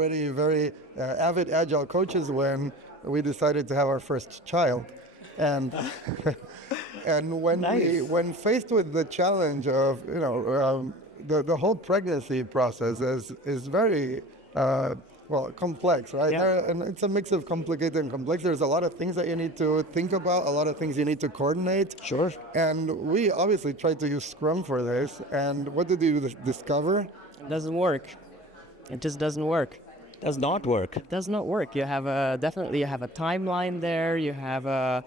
already very avid Agile coaches when we decided to have our first child. And and when faced with the challenge of the whole pregnancy process is very complex, right? Yeah. And it's a mix of complicated and complex. There's a lot of things that you need to think about, a lot of things you need to coordinate. Sure. And we obviously tried to use Scrum for this. And what did you discover? It doesn't work. It just doesn't work. Does not work. It does not work. You have a timeline there. You have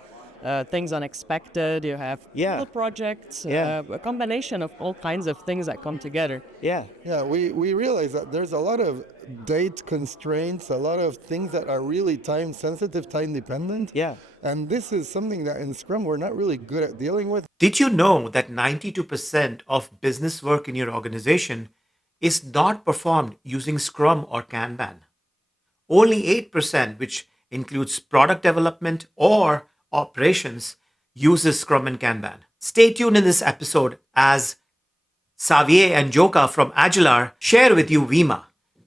things unexpected. You have little projects. A combination of all kinds of things that come together. Yeah. Yeah, we realize that there's a lot of date constraints, a lot of things that are really time sensitive, time dependent. Yeah. And this is something that in Scrum we're not really good at dealing with. Did you know that 92% of business work in your organization is not performed using Scrum or Kanban? Only 8%, which includes product development or operations, uses Scrum and Kanban. Stay tuned in this episode as Xaiver and Joke from Agile share with you Vima,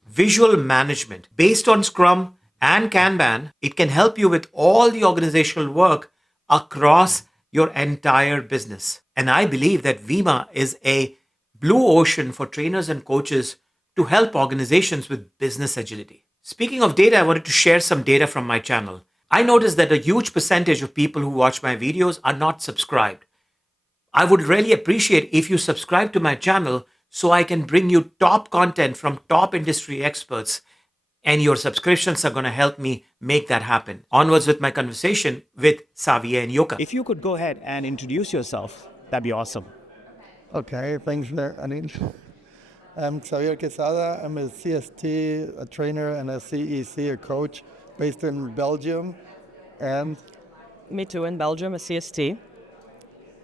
visual management. Based on Scrum and Kanban, it can help you with all the organizational work across your entire business. And I believe that Vima is a blue ocean for trainers and coaches to help organizations with business agility. Speaking of data, I wanted to share some data from my channel. I noticed that a huge percentage of people who watch my videos are not subscribed. I would really appreciate if you subscribe to my channel so I can bring you top content from top industry experts, and your subscriptions are going to help me make that happen. Onwards with my conversation with Xaiver and Joke. If you could go ahead and introduce yourself, that'd be awesome. Okay, thanks, Anil. I'm Xaiver Quesada. I'm a CST, a trainer, and a CEC, a coach, based in Belgium. And Me too, in Belgium, a CST.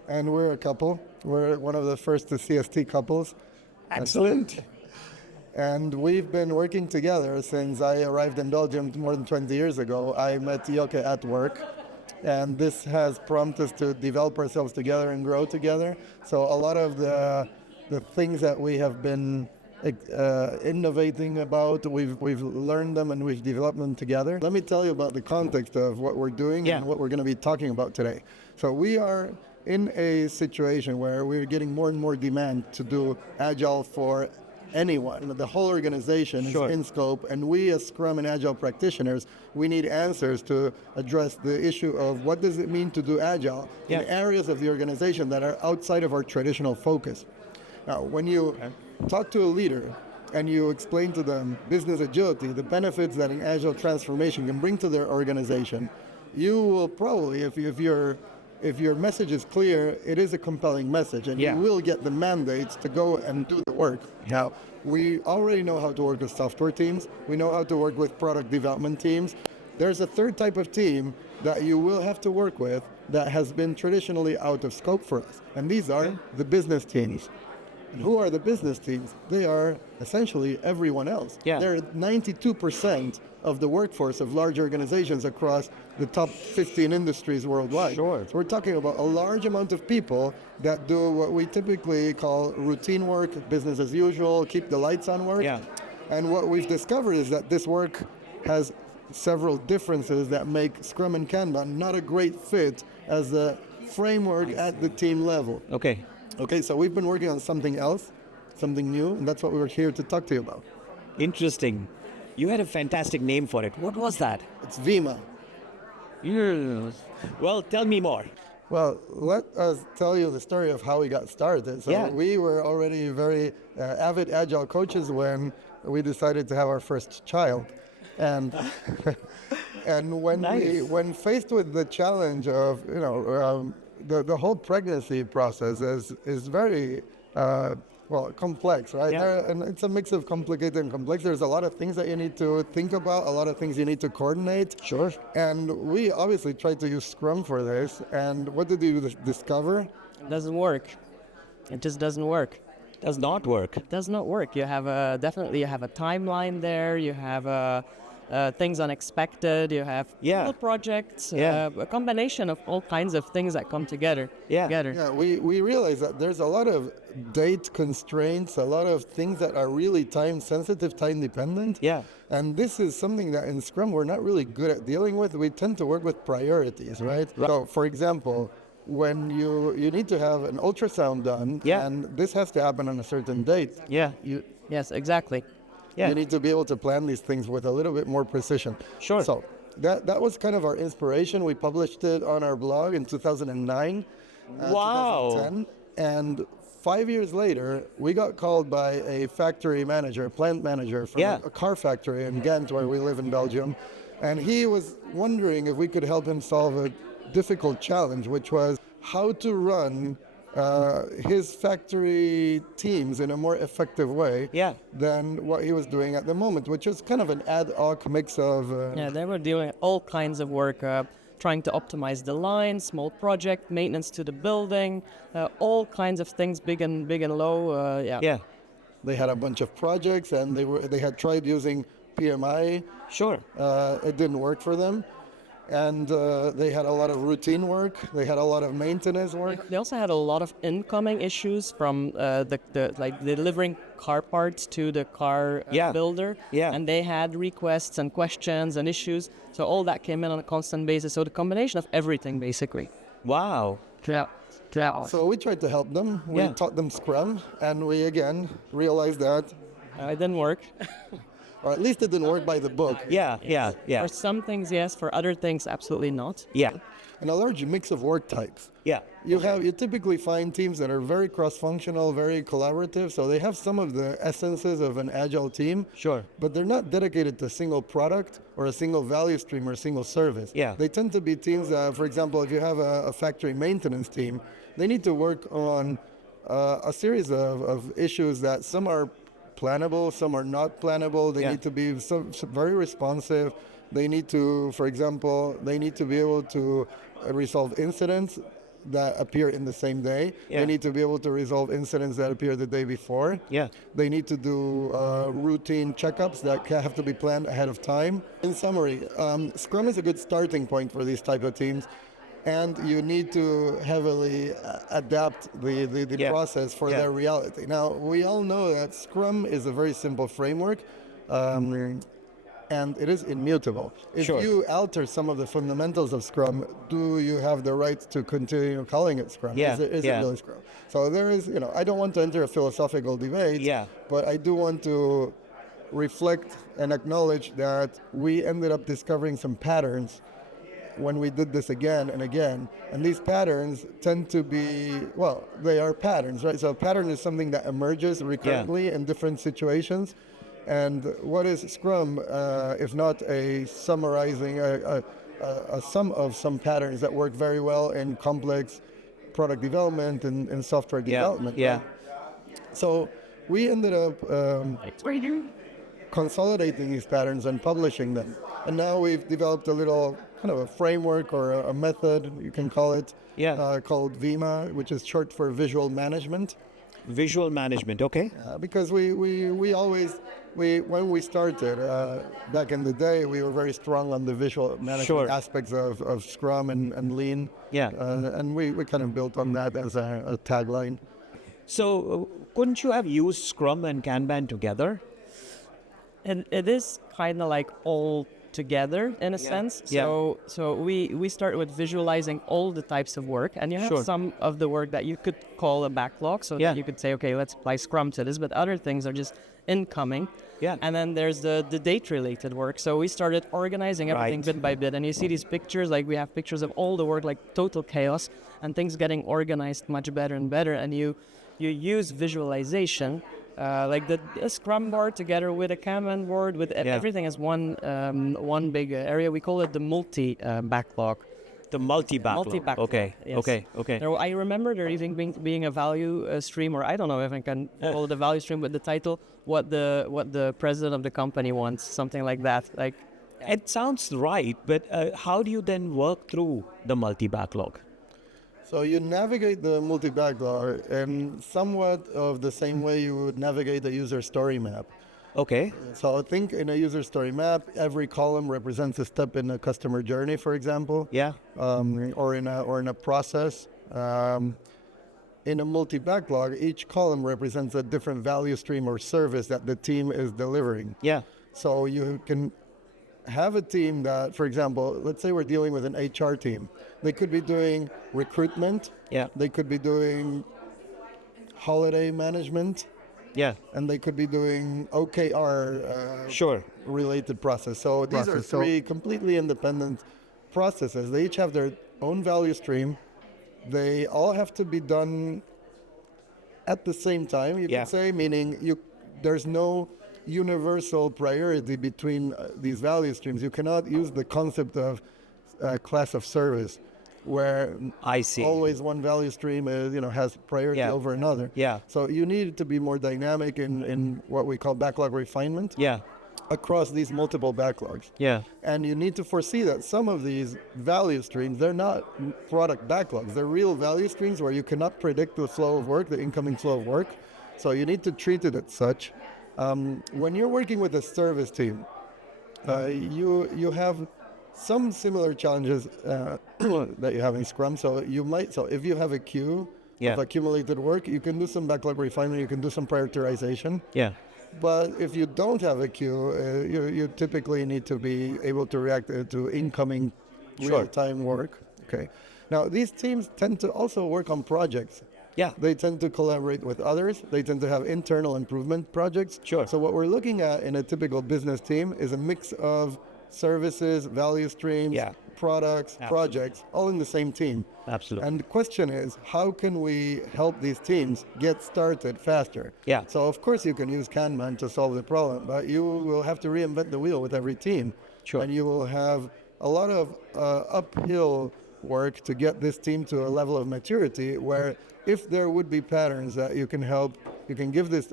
we're a couple. We're one of the first CST couples. Excellent. And we've been working together since I arrived in Belgium more than 20 years ago. I met Joke at work, and this has prompted us to develop ourselves together and grow together. So a lot of the things that we have been innovating about, we've learned them and we've developed them together. Let me tell you about the context of what we're doing and what we're going to be talking about today. So we are in a situation where we're getting more and more demand to do Agile for anyone. The whole organization is in scope, and we as Scrum and Agile practitioners, we need answers to address the issue of what does it mean to do Agile in areas of the organization that are outside of our traditional focus. Now, when you talk to a leader and you explain to them business agility, the benefits that an Agile transformation can bring to their organization, you will probably, if your message is clear, it is a compelling message, and you will get the mandates to go and do the work. Now, we already know how to work with software teams. We know how to work with product development teams. There's a third type of team that you will have to work with that has been traditionally out of scope for us, and these are the business teams. And who are the business teams? They are essentially everyone else. They're 92% of the workforce of large organizations across the top 15 industries worldwide. So we're talking about a large amount of people that do what we typically call routine work, business as usual, keep the lights on work. And what we've discovered is that this work has several differences that make Scrum and Kanban not a great fit as a framework at the team level. Okay, so we've been working on something else, something new, and that's what we were here to talk to you about. Interesting. You had a fantastic name for it. What was that? It's Vima. Well, tell me more. Well, let us tell you the story of how we got started. So we were already very avid Agile coaches when we decided to have our first child. And when faced with the challenge of, the whole pregnancy process is very complex, right? And it's a mix of complicated and complex. There's a lot of things that you need to think about, a lot of things you need to coordinate. And we obviously tried to use Scrum for this. And what did you discover? It doesn't work. It just doesn't work. Does not work. It does not work. You have a timeline there. You have things unexpected, you have little projects, a combination of all kinds of things that come together. Yeah, we realize that there's a lot of date constraints, a lot of things that are really time sensitive, time dependent. Yeah. And this is something that in Scrum we're not really good at dealing with. We tend to work with priorities, right? So, for example, when you need to have an ultrasound done, and this has to happen on a certain date. Yes, exactly. You need to be able to plan these things with a little bit more precision. Sure. So that was kind of our inspiration. We published it on our blog in 2009, Wow. 2010, and 5 years later, we got called by a factory manager, a plant manager from a car factory in Ghent, where we live in Belgium, and he was wondering if we could help him solve a difficult challenge, which was how to run his factory teams in a more effective way than what he was doing at the moment, which is kind of an ad hoc mix of... They were doing all kinds of work, trying to optimize the line, small project, maintenance to the building, all kinds of things, big and low. They had a bunch of projects, and they had tried using PMI. Sure. It didn't work for them. And they had a lot of routine work. They had a lot of maintenance work. They also had a lot of incoming issues from the delivering car parts to the car builder. And they had requests and questions and issues. So all that came in on a constant basis. So the combination of everything, basically. Wow. So we tried to help them. We taught them Scrum, and we again realized that it didn't work. Or at least it didn't work by the book. For some things, yes. For other things, absolutely not. And a large mix of work types. You typically find teams that are very cross-functional, very collaborative, so they have some of the essences of an agile team. Sure. But they're not dedicated to a single product or a single value stream or a single service. They tend to be teams that, for example, if you have a factory maintenance team, they need to work on a series of issues that some are plannable, some are not plannable. They need to be very responsive. They need to, for example, they need to be able to resolve incidents that appear in the same day. They need to be able to resolve incidents that appear the day before. They need to do routine checkups that have to be planned ahead of time. In summary, Scrum is a good starting point for these type of teams. And you need to heavily adapt the process for their reality. Now, we all know that Scrum is a very simple framework, and it is immutable. If you alter some of the fundamentals of Scrum, do you have the right to continue calling it Scrum? Is it really Scrum? So there is, I don't want to enter a philosophical debate, but I do want to reflect and acknowledge that we ended up discovering some patterns when we did this again and again. And these patterns tend to be, they are patterns, right? So a pattern is something that emerges recurrently in different situations. And what is Scrum if not a summarizing, a sum of some patterns that work very well in complex product development and software development? Right? So we ended up consolidating these patterns and publishing them. And now we've developed a little kind of a framework or a method, you can call it, called Vima, which is short for visual management. Visual management, okay. Because we always, when we started, back in the day, we were very strong on the visual management aspects of Scrum and Lean. And we kind of built on that as a tagline. So couldn't you have used Scrum and Kanban together? And it is kind of like all together in a sense. So we start with visualizing all the types of work, and you have some of the work that you could call a backlog, so that you could say, okay, let's apply Scrum to this, but other things are just incoming. And then there's the date-related work. So we started organizing everything bit by bit, and you see these pictures, like we have pictures of all the work, like total chaos, and things getting organized much better and better, and you use visualization like the Scrum board together with a Kanban board, with everything as one big area. We call it the multi-backlog. The multi-backlog. Multi-backlog. Okay. Yes. Okay. There, I remember there even being a value stream, or I don't know if I can call it a value stream with the title, what the president of the company wants, something like that. Like, it sounds right, but how do you then work through the multi-backlog? So you navigate the multi-backlog in somewhat of the same way you would navigate the user story map. Okay. So think in a user story map, every column represents a step in a customer journey, for example, Yeah. or in a process. In a multi-backlog, each column represents a different value stream or service that the team is delivering. Yeah. So you can have a team that, for example, let's say we're dealing with an HR team. They could be doing recruitment. Yeah. They could be doing holiday management, Yeah. and they could be doing OKR Sure. related process. So these are Process. So- three completely independent processes. They each have their own value stream. They all have to be done at the same time, you Yeah. could say, meaning there's no universal priority between these value streams. You cannot use the concept of class of service where I see. always one value stream is, has priority Yeah. over another. Yeah. So you need to be more dynamic in what we call backlog refinement Yeah. across these multiple backlogs. Yeah. And you need to foresee that some of these value streams, they're not product backlogs. They're real value streams where you cannot predict the flow of work, the incoming flow of work. So you need to treat it as such. When you're working with a service team, you have some similar challenges that you have in Scrum. So if you have a queue Yeah. of accumulated work, you can do some backlog refinement, you can do some prioritization. Yeah. But if you don't have a queue, you typically need to be able to react to incoming Sure. real-time work. Okay. Now, these teams tend to also work on projects. Yeah. They tend to collaborate with others. They tend to have internal improvement projects. Sure. So what we're looking at in a typical business team is a mix of services, value streams, Yeah. products, Absolutely. projects, all in the same team. Absolutely. And the question is, how can we help these teams get started faster? Yeah. So of course you can use Kanban to solve the problem, but you will have to reinvent the wheel with every team. Sure. And you will have a lot of uphill work to get this team to a level of maturity where if there would be patterns that you can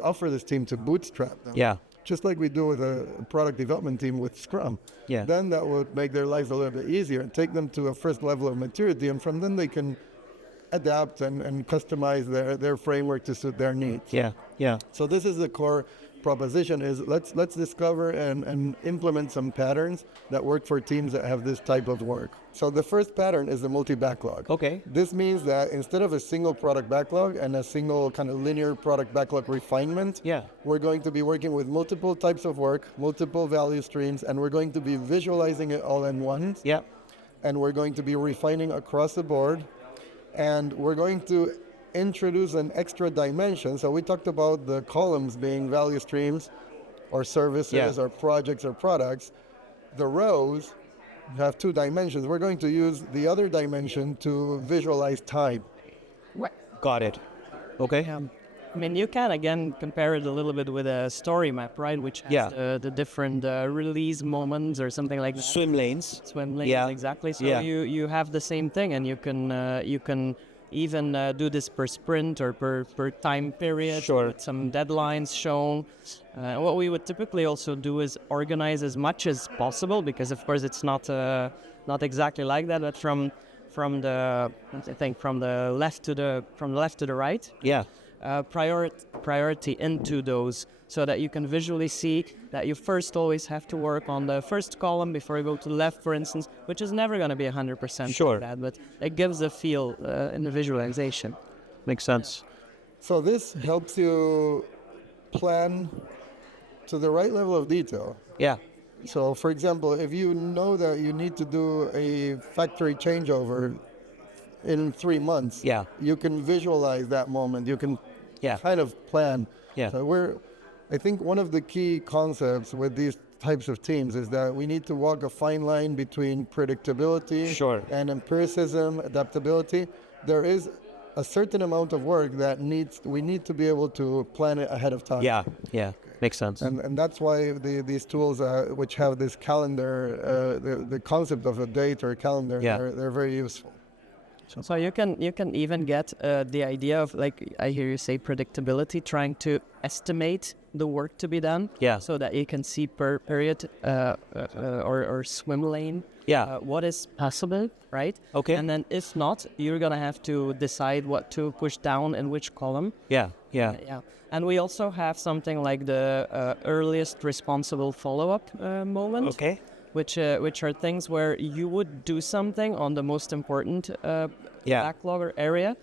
offer this team to bootstrap them. Yeah. Just like we do with a product development team with Scrum. Yeah. Then that would make their lives a little bit easier and take them to a first level of maturity, and from then they can adapt and customize their framework to suit their needs. Yeah. Yeah. So this is the core proposition: is let's discover and implement some patterns that work for teams that have this type of work. So the first pattern is the multi-backlog. Okay. This means that instead of a single product backlog and a single kind of linear product backlog refinement, Yeah. we're going to be working with multiple types of work, multiple value streams, and we're going to be visualizing it all in once. Yeah. And we're going to be refining across the board, and we're going to introduce an extra dimension. So we talked about the columns being value streams or services Yeah. or projects or products. The rows have two dimensions. We're going to use the other dimension to visualize time. Got it. Okay. I mean, you can again compare it a little bit with a story map, right? Which has Yeah. the different release moments or something like that. Swim lanes. Swim lanes, Yeah. exactly. So Yeah. you have the same thing, and you can even do this per sprint or per time period. Sure. With some deadlines shown. What we would typically also do is organize as much as possible, because of course it's not exactly like that, but from the left to the right. Yeah. Priority into those, so that you can visually see that you first always have to work on the first column before you go to the left, for instance, which is never going to be 100% Sure. like that, but it gives a feel in the visualization. Makes sense. So this helps you plan to the right level of detail. Yeah. So for example, if you know that you need to do a factory changeover in 3 months, Yeah. you can visualize that moment. You can Yeah. kind of plan. Yeah. So I think one of the key concepts with these types of teams is that we need to walk a fine line between predictability Sure. and empiricism, adaptability. There is a certain amount of work that we need to be able to plan it ahead of time. Yeah. Yeah. Makes sense. And that's why these tools, which have this calendar, the concept of a date or a calendar, Yeah. they're very useful. So you can even get the idea of, like, I hear you say predictability, trying to estimate the work to be done. Yeah. So that you can see per period or swim lane. Yeah. What is possible, right? Okay. And then if not, you're gonna have to decide what to push down in which column. Yeah. Yeah. And we also have something like the earliest responsible follow-up moment. Okay. Which are things where you would do something on the most important backlog or area,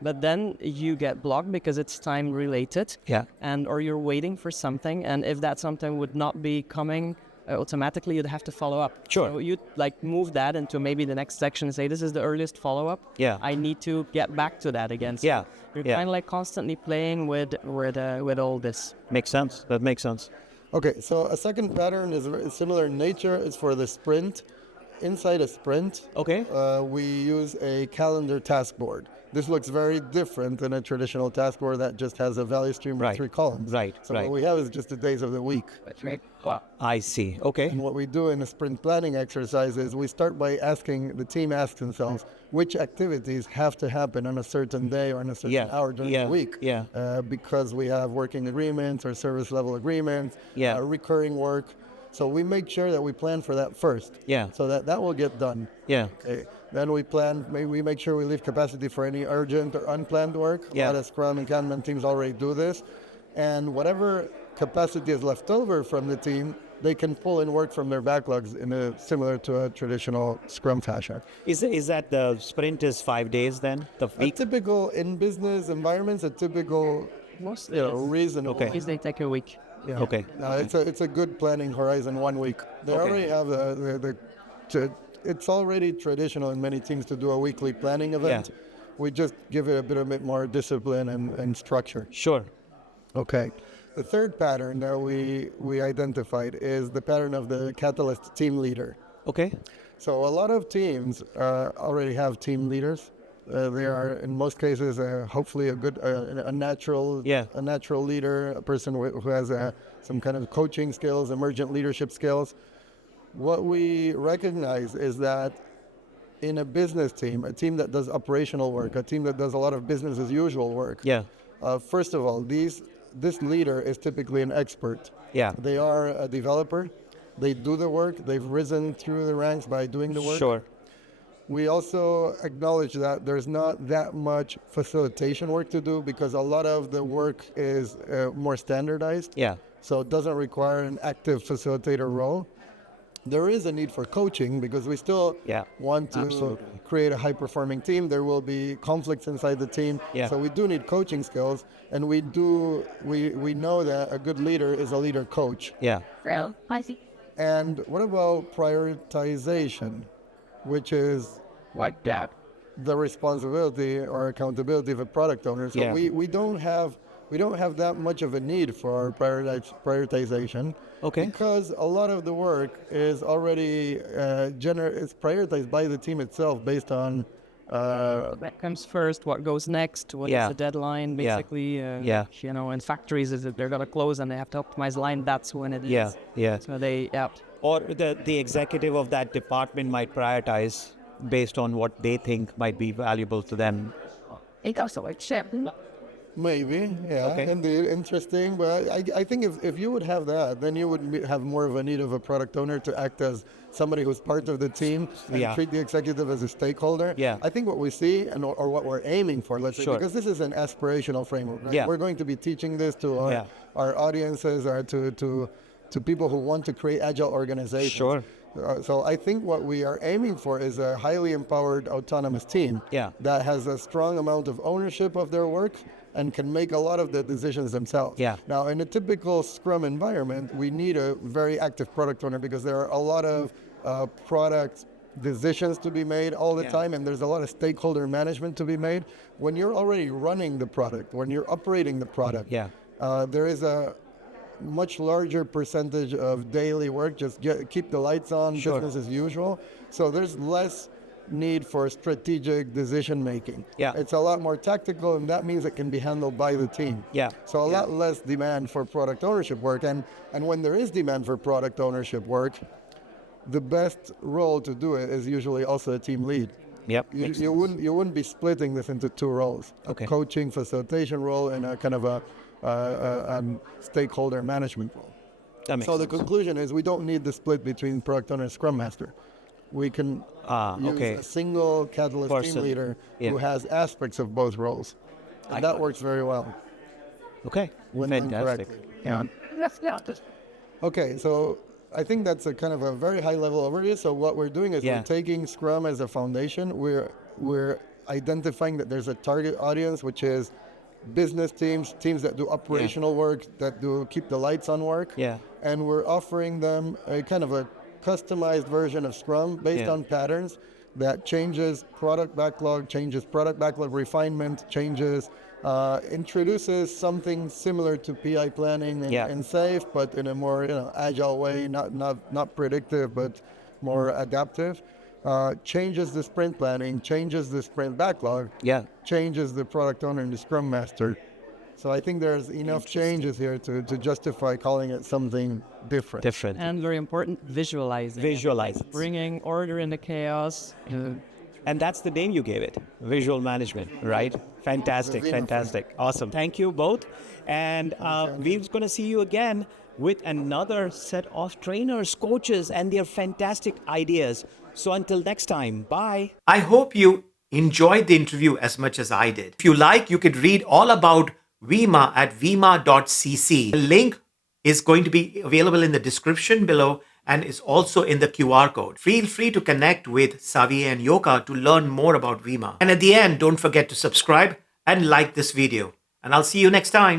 but then you get blocked because it's time related. Yeah. And or you're waiting for something, and if that something would not be coming automatically, you'd have to follow up. Sure. So you'd like move that into maybe the next section and say, this is the earliest follow-up. Yeah. I need to get back to that again. So Yeah. You're Yeah. kind of like constantly playing with all this. Makes sense. That makes sense. Okay, so a second pattern is very similar in nature. It's for the sprint. Inside a sprint, Okay. we use a calendar task board. This looks very different than a traditional task board that just has a value stream with Right. 3 columns. Right, So right. what we have is just the days of the week. I see. Okay. And what we do in a sprint planning exercise is we start by asking, the team asks themselves, which activities have to happen on a certain day or on a certain Yeah, hour during yeah, the week. yeah. Because we have working agreements or service level agreements, Yeah. recurring work. So we make sure that we plan for that first. Yeah. So that will get done. Yeah. Okay. Then we plan, maybe we make sure we leave capacity for any urgent or unplanned work. Yeah. A lot of Scrum and Kanban teams already do this. And whatever capacity is left over from the team, they can pull in work from their backlogs in a similar to a traditional Scrum fashion. Is that the sprint is 5 days then? The A week? typical, in business environments, a typical, Most reasonable. Okay. is they take a week. Yeah. Okay. It's a good planning horizon, 1 week. They Okay. already have it's already traditional in many teams to do a weekly planning event. Yeah. We just give it a bit more discipline and structure. Sure. Okay. The third pattern that we identified is the pattern of the catalyst team leader. Okay. So a lot of teams already have team leaders. They are, in most cases, hopefully a natural leader, a person who has some kind of coaching skills, emergent leadership skills. What we recognize is that in a business team, a team that does operational work, a team that does a lot of business as usual work, Yeah. first of all, this leader is typically an expert. Yeah. They are a developer. They do the work. They've risen through the ranks by doing the work. Sure. We also acknowledge that there's not that much facilitation work to do because a lot of the work is more standardized. Yeah. So it doesn't require an active facilitator role. There is a need for coaching because we still want to create a high-performing team. There will be conflicts inside the team. Yeah. So we do need coaching skills, and we know that a good leader is a leader coach. Yeah. And what about prioritization, which is the responsibility or accountability of a product owner? So Yeah. we don't have that much of a need for prioritization. Okay. Because a lot of the work is already is prioritized by the team itself based on What comes first? What goes next? What is the deadline? Basically, in factories, is it they're gonna close and they have to optimize line? That's when it is. Yeah. Yeah. So they Or the executive of that department might prioritize based on what they think might be valuable to them. maybe, yeah, Okay. indeed, interesting. But I think if you would have that, then you would have more of a need of a product owner to act as somebody who's part of the team and treat the executive as a stakeholder. Yeah. I think what we see or what we're aiming for, let's say, Sure. because this is an aspirational framework. Right? Yeah. We're going to be teaching this to our audiences or to people who want to create agile organizations. Sure. So I think what we are aiming for is a highly empowered autonomous team that has a strong amount of ownership of their work and can make a lot of the decisions themselves. Yeah. Now, in a typical Scrum environment, we need a very active product owner because there are a lot of product decisions to be made all the time, and there's a lot of stakeholder management to be made. When you're already running the product, when you're operating the product, there is a much larger percentage of daily work, just keep the lights on, business as usual. So there's less need for strategic decision making. It's a lot more tactical, and that means it can be handled by the team. So a lot less demand for product ownership work. And when there is demand for product ownership work, the best role to do it is usually also a team lead. Yep. You wouldn't be splitting this into two roles: Okay. a coaching facilitation role and a kind of a stakeholder management role. That makes So the sense. conclusion is we don't need the split between product owner and scrum master. We can use okay. a single Catalyst Person. team leader Yeah. who has aspects of both roles. And that works very well Okay. when done Fantastic. correctly. Yeah. Okay, so I think that's a kind of a very high level overview. So what we're doing is Yeah. we're taking Scrum as a foundation. We're identifying that there's a target audience, which is business teams, teams that do operational work, that do keep the lights on work. Yeah. And we're offering them a kind of a customized version of Scrum based Yeah. on patterns that changes product backlog refinement, introduces something similar to PI planning and safe, but in a more agile way, not predictive, but more adaptive. Changes the sprint planning, changes the sprint backlog, Yeah. changes the product owner and the scrum master. So I think there's enough changes here to justify calling it something different. Different. And very important, visualizing. Visualize it. Bringing order into chaos. And that's the name you gave it, visual management, right? Fantastic, Vima fantastic. Awesome. Thank you both. And we're going to see you again with another set of trainers, coaches, and their fantastic ideas. So until next time, bye. I hope you enjoyed the interview as much as I did. If you like, you could read all about Vima at vima.cc. The link is going to be available in the description below and is also in the QR code. Feel free to connect with Xaiver and Joke to learn more about Vima. And at the end, don't forget to subscribe and like this video. And I'll see you next time.